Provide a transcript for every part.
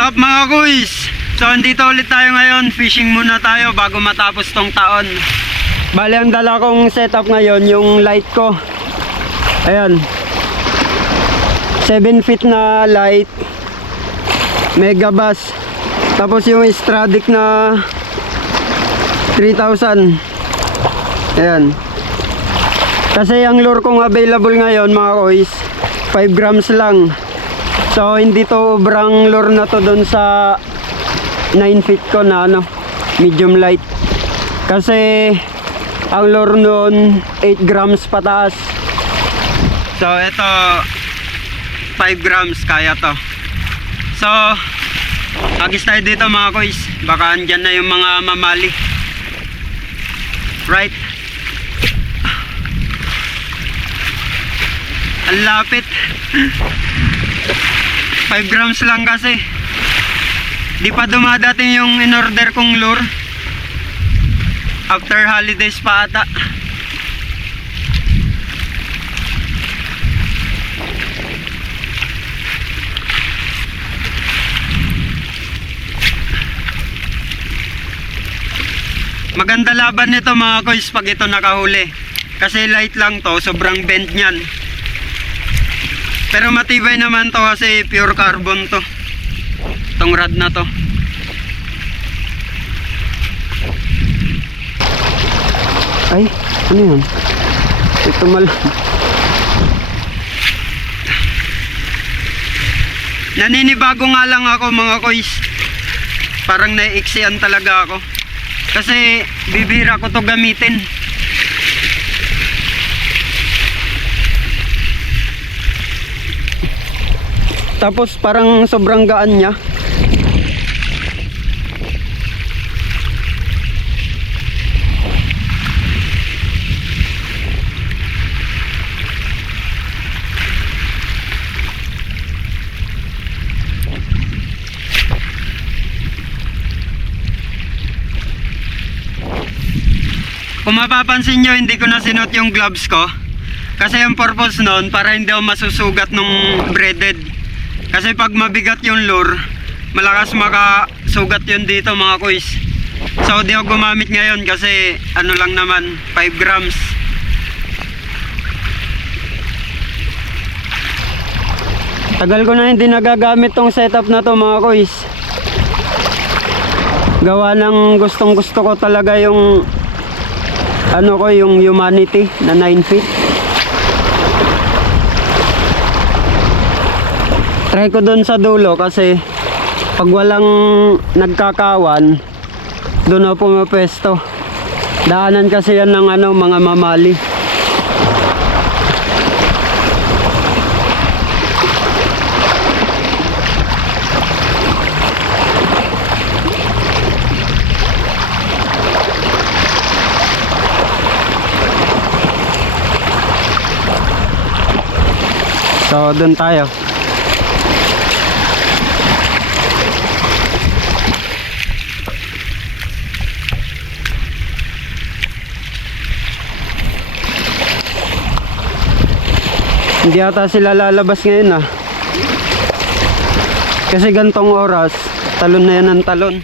Sup mga kuys? So andito ulit tayo ngayon, fishing muna tayo bago matapos tong taon. Bale ang dala kong setup ngayon, yung light ko. Ayan, 7 feet na light, Megabass. Tapos yung Stradic na 3,000. Ayan. Kasi ang lure kong available ngayon mga kuys, 5 grams lang. So hindi to obrang lure na to dun sa 9 feet ko na medium light. Kasi ang lure nun 8 grams pataas. So ito 5 grams kaya to. So agis tayo dito mga kuys, baka andyan na yung mga mamali. Right, ang lapit. 5 grams lang kasi. Di pa dumadating yung in-order kong lure. After holidays pa ata. Maganda laban nito mga kuys pag ito nakahuli. Kasi light lang to, sobrang bend niyan. Pero matibay naman to kasi pure carbon to. Itong rod na to. Ay, ano yun? Ito naninibago nga lang ako mga kuys. Parang naiiksian talaga ako. Kasi bibira ko to gamitin. Tapos parang sobrang gaan niya. Kung mapapansin nyo, hindi ko na sinuot yung gloves ko. Kasi yung purpose nun, para hindi ako masusugat nung braided. Kasi pag mabigat yung lure, malakas makasugat yun dito mga kuys. So di ako gumamit ngayon kasi ano lang naman, 5 grams. Tagal ko na hindi nagagamit tong setup na to mga kuys. Gawa ng gustong gusto ko talaga yung yung Humanity na 9 feet. Try ko dun sa dulo kasi pag walang nagkakawan, doon ako pumapwesto. Daanan kasi yan ng mga mamali. So doon tayo. Hindi ata sila lalabas ngayon kasi gantong oras talon na yan ng talon.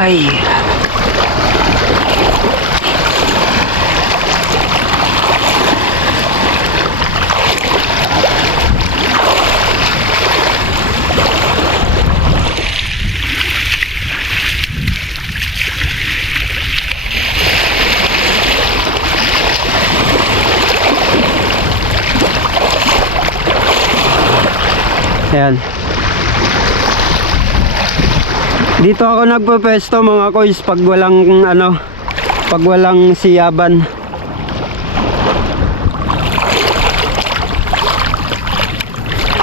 Ay. Ayan. Dito ako nagpwesto mga kuys pag walang siyaban.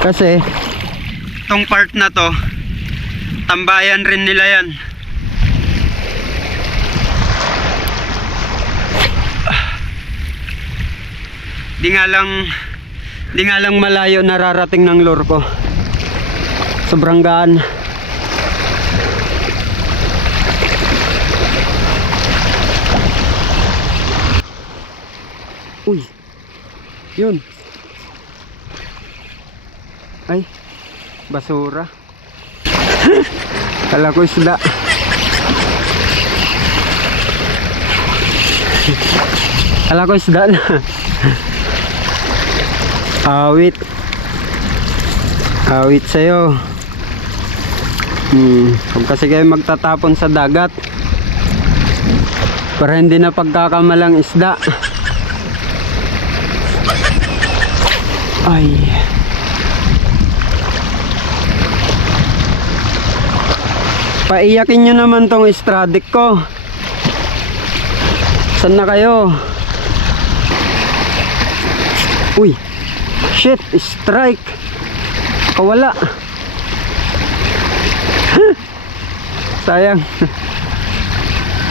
Kasi tong part na to, tambayan rin nila yan. Di nga lang malayo nararating ng lure ko. Sobrang gaan. Uy. Yun. Ay. Basura. Kala ko isda. Kala ko isda na. Awit. Awit sa'yo. Huwag kasi kayo magtatapon sa dagat para hindi na pagkakamalang isda. Ay. Paiyakin nyo naman tong Stradic ko. Saan na kayo? Uy. Shit, strike. Kawala. Sayang.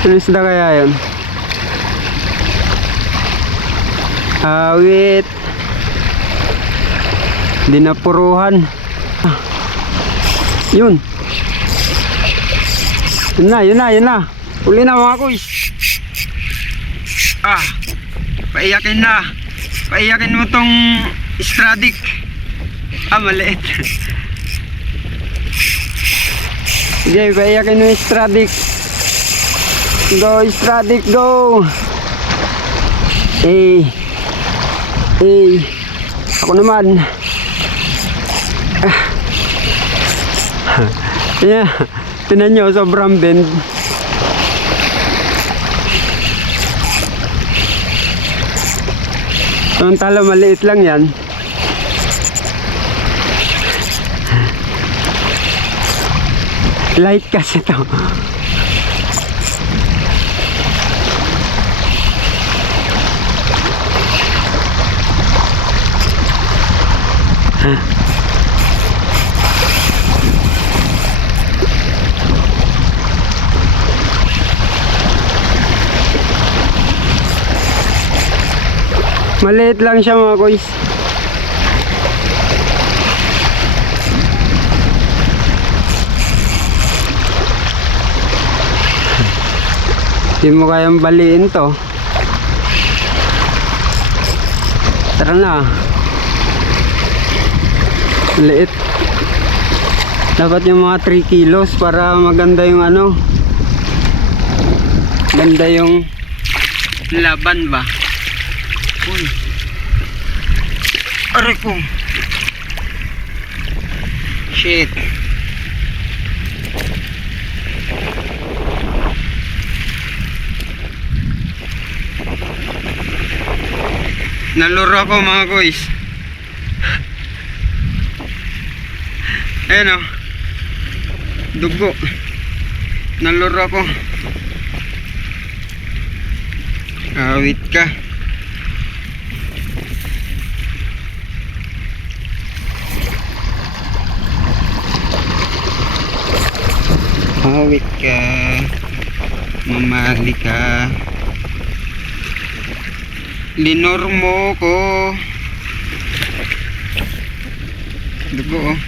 Ano isda kaya yun? Awit. Dinapuruhan. Yun. Yun na. Uli na mga kuys. Paiyakin na. Paiyakin mo tong Stradic. Maliit. Sige, paiyakin mo yung Stradic. Go, Stradic, go. Ako naman. Yeah. Tinan nyo, sobrang bend. Samantala maliit lang yan. Light kasi to. Maliit lang siya mga kuys. Hindi mo kayang baliin to. Tara na. Maliit. Dapat yung mga 3 kilos para maganda yung ano. Ganda yung laban ba. Uy. Aray ko. Shit. Naluro ako mga guys. Ayan o. Dugo. Naluro ako. Awit ka. Awit ka. Mamali ka. Linor mo ko. Dugo oh.